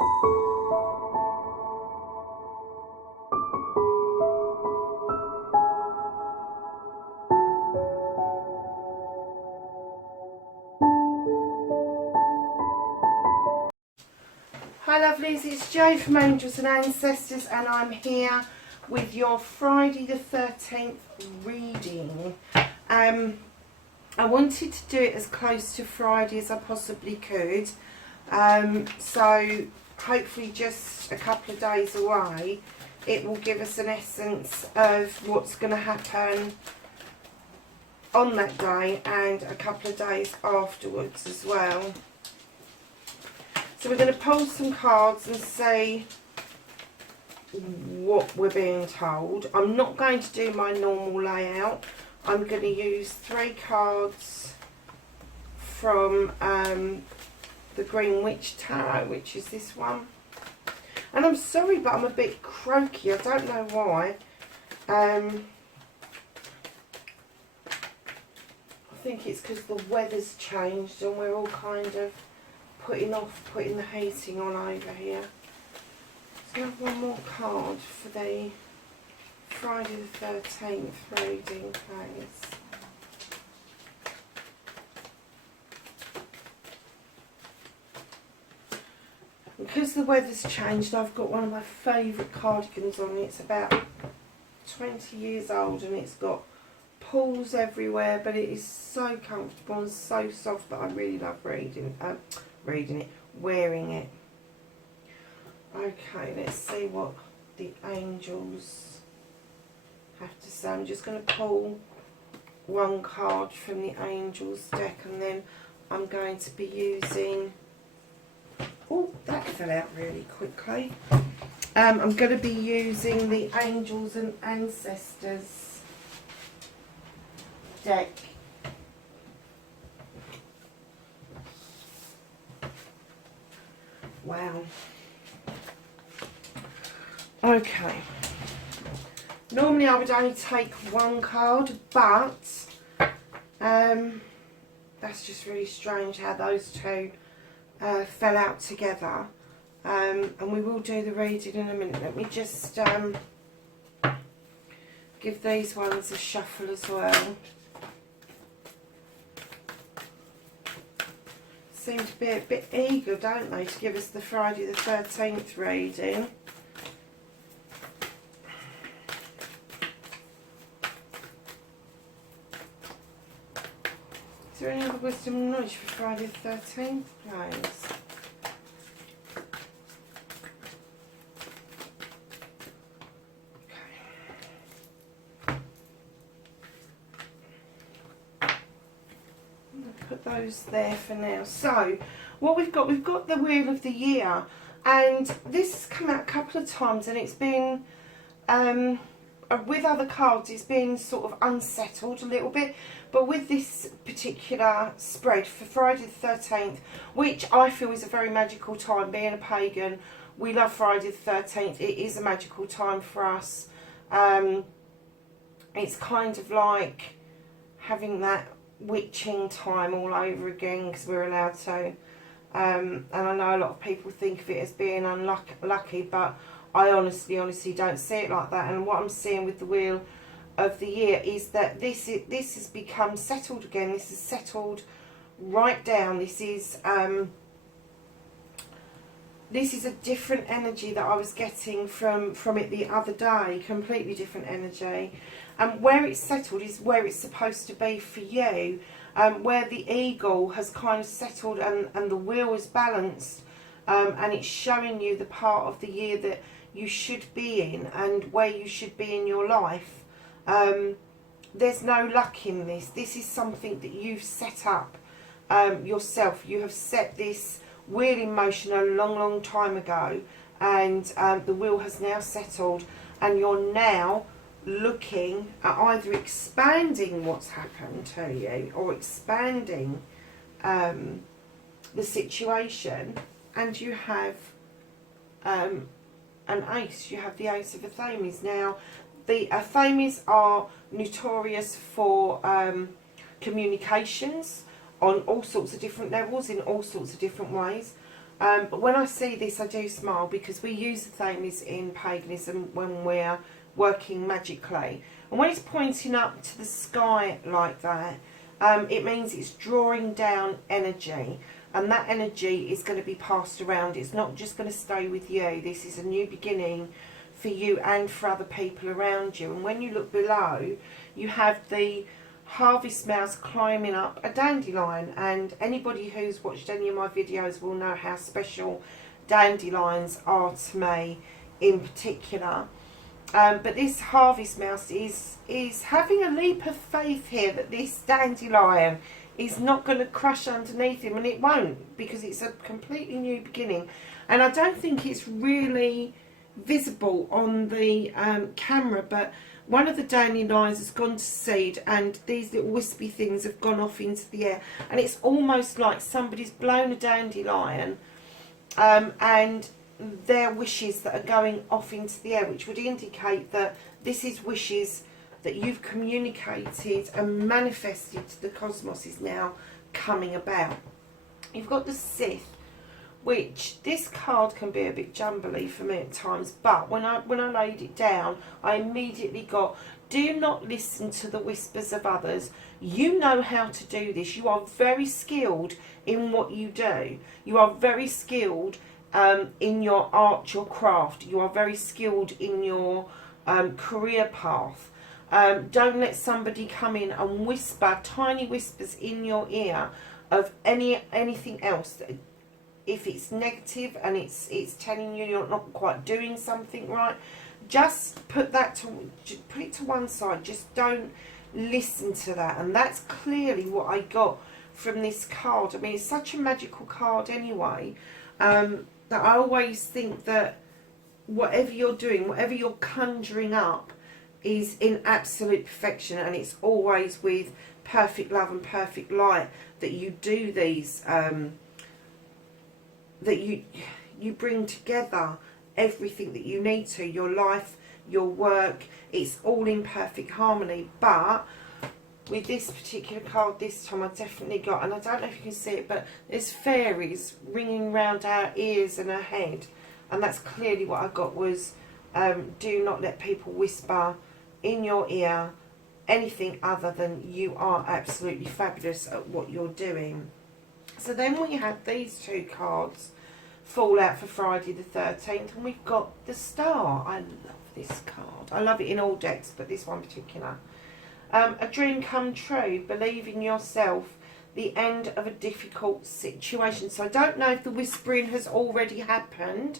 Hi lovelies, it's Jo from Angels and Ancestors, and I'm here with your Friday the 13th reading. I wanted to do it as close to Friday as I possibly could, so hopefully just a couple of days away it will give us an essence of what's going to happen on that day and a couple of days afterwards as well. So we're going to pull some cards and see what we're being told. I'm not going to do my normal layout. I'm going to use 3 cards from the Green Witch Tarot, which is this one. And I'm sorry, but I'm a bit croaky. I don't know why. I think it's because the weather's changed and we're all kind of putting the heating on over here. So I have one more card for the Friday the 13th reading, please. Because the weather's changed, I've got one of my favourite cardigans on. It's about 20 years old and it's got pulls everywhere, but it is so comfortable and so soft that I really love wearing it. Okay, let's see what the angels have to say. I'm just going to pull one card from the angels deck, and then I'm going to be using, oh, that fell out really quickly. I'm going to be using the Angels and Ancestors deck. Wow. Okay. Normally I would only take one card, but that's just really strange how those two fell out together. And we will do the reading in a minute. Let me just give these ones a shuffle as well. Seem to be a bit eager, don't they, to give us the Friday the 13th reading. Is there any other wisdom and knowledge for Friday the 13th, please? Put those there for now. So what we've got the Wheel of the Year, and this has come out a couple of times, and it's been with other cards it's been sort of unsettled a little bit, but with this particular spread for Friday the 13th, which I feel is a very magical time. Being a pagan, we love Friday the 13th. It is a magical time for us. It's kind of like having that witching time all over again, because we're allowed to, and I know a lot of people think of it as being unlucky, but I honestly don't see it like that. And what I'm seeing with the Wheel of the Year is that this has become settled again. This is settled right down. This is a different energy that I was getting from it the other day, completely different energy. And where it's settled is where it's supposed to be for you, where the eagle has kind of settled and the wheel is balanced, and it's showing you the part of the year that you should be in and where you should be in your life. There's no luck in this. This is something that you've set up yourself. You have set this wheel in motion a long time ago, and the wheel has now settled, and you're now looking at either expanding what's happened to you or expanding the situation. And you have an ace. You have the Ace of Athames. Now, the Athames are notorious for communications on all sorts of different levels, in all sorts of different ways. But when I see this, I do smile, because we use the thames in paganism when we're working magically. And when it's pointing up to the sky like that, it means it's drawing down energy. And that energy is going to be passed around. It's not just going to stay with you. This is a new beginning for you and for other people around you. And when you look below, you have the harvest mouse climbing up a dandelion. And anybody who's watched any of my videos will know how special dandelions are to me in particular. But this harvest mouse is having a leap of faith here that this dandelion is not going to crush underneath him, and it won't, because it's a completely new beginning. And I don't think it's really visible on the camera, but one of the dandelions has gone to seed, and these little wispy things have gone off into the air, and it's almost like somebody's blown a dandelion, and their wishes that are going off into the air, which would indicate that this is wishes that you've communicated and manifested to the cosmos is now coming about. You've got the Sith, which this card can be a bit jumbly for me at times, but when I laid it down, I immediately got, do not listen to the whispers of others. You know how to do this. You are very skilled in what you do. You are very skilled in your art, your craft. You are very skilled in your career path. Don't let somebody come in and whisper tiny whispers in your ear of anything else. If it's negative and it's telling you you're not quite doing something right, just put it to one side. Just don't listen to that. And that's clearly what I got from this card. I mean, it's such a magical card anyway, that I always think that whatever you're doing, whatever you're conjuring up, is in absolute perfection, and it's always with perfect love and perfect light that you do these, that you bring together everything that you need to, your life, your work. It's all in perfect harmony. But with this particular card this time, I definitely got, and I don't know if you can see it, but there's fairies ringing round our ears and our head, and that's clearly what I got was, do not let people whisper in your ear anything other than you are absolutely fabulous at what you're doing. So then we have these two cards fall out for Friday the 13th, and we've got the Star. I love this card. I love it in all decks, but this one in particular. A dream come true, believe in yourself, the end of a difficult situation. So I don't know if the whispering has already happened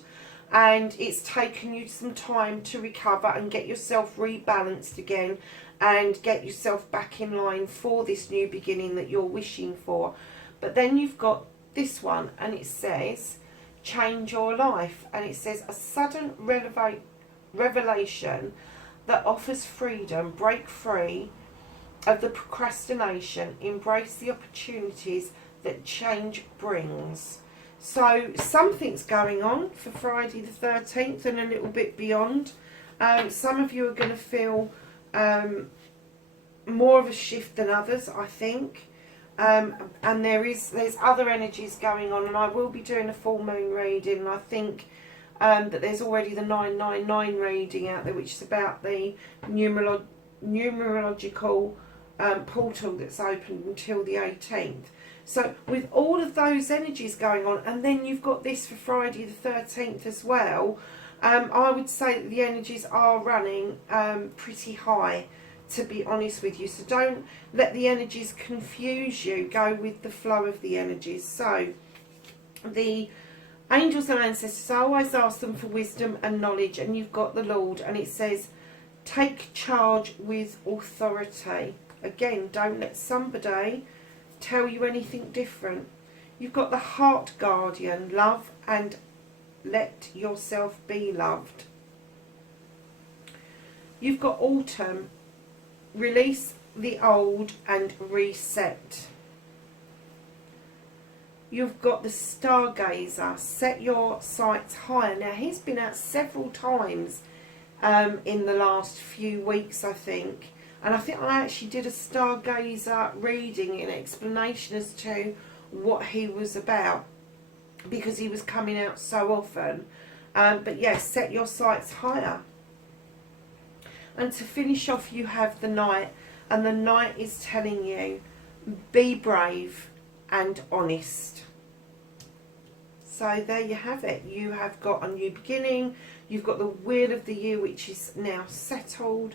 and it's taken you some time to recover and get yourself rebalanced again and get yourself back in line for this new beginning that you're wishing for. But then you've got this one, and it says change your life, and it says a sudden revelation that offers freedom. Break free of the procrastination, embrace the opportunities that change brings. So something's going on for Friday the 13th and a little bit beyond. Some of you are going to feel more of a shift than others, I think. And there's other energies going on, and I will be doing a full moon reading, and I think that there's already the 999 reading out there, which is about the numerological portal that's open until the 18th. So with all of those energies going on, and then you've got this for Friday the 13th as well, I would say that the energies are running pretty high, to be honest with you. So don't let the energies confuse you. Go with the flow of the energies. So the angels and ancestors, I always ask them for wisdom and knowledge, and you've got the Lord, and it says take charge with authority. Again, don't let somebody tell you anything different. You've got the heart guardian, love and let yourself be loved. You've got autumn, release the old and reset. You've got the stargazer, set your sights higher. Now he's been out several times in the last few weeks, I think. And I think I actually did a stargazer reading in explanation as to what he was about. because he was coming out so often. But yes, set your sights higher. And to finish off, you have the Knight, and the Knight is telling you, be brave and honest. So there you have it. You have got a new beginning. You've got the Wheel of the Year, which is now settled.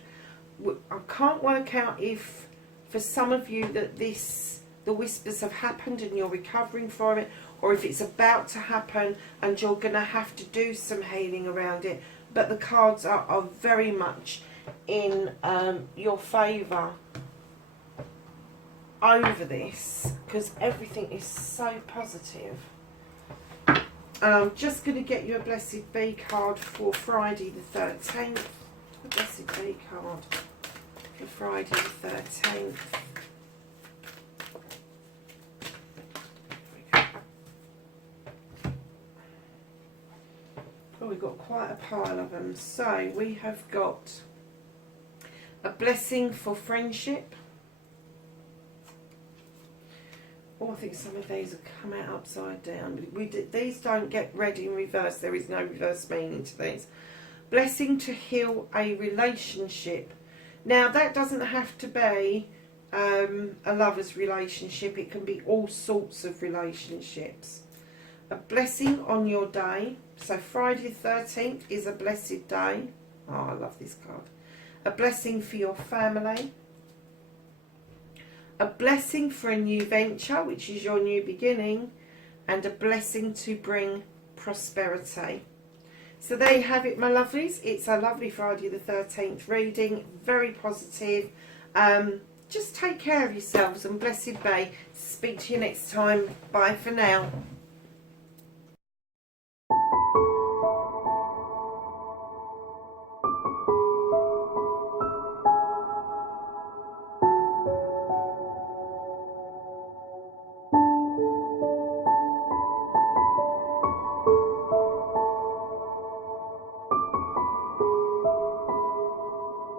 I can't work out if, for some of you, that the whispers have happened and you're recovering from it, or if it's about to happen and you're going to have to do some healing around it. But the cards are very much in your favour over this, because everything is so positive. I'm just going to get you a Blessed Bee card for Friday the 13th. A Blessed Bee card for Friday the 13th. Oh, we've got quite a pile of them. So we have got a blessing for friendship. Oh, I think some of these have come out upside down. These don't get read in reverse. There is no reverse meaning to these. Blessing to heal a relationship. Now, that doesn't have to be a lover's relationship. It can be all sorts of relationships. A blessing on your day. So Friday the 13th is a blessed day. Oh, I love this card. A blessing for your family. A blessing for a new venture, which is your new beginning. And a blessing to bring prosperity. So there you have it, my lovelies. It's a lovely Friday the 13th reading. Very positive. Just take care of yourselves and blessed be. Speak to you next time. Bye for now.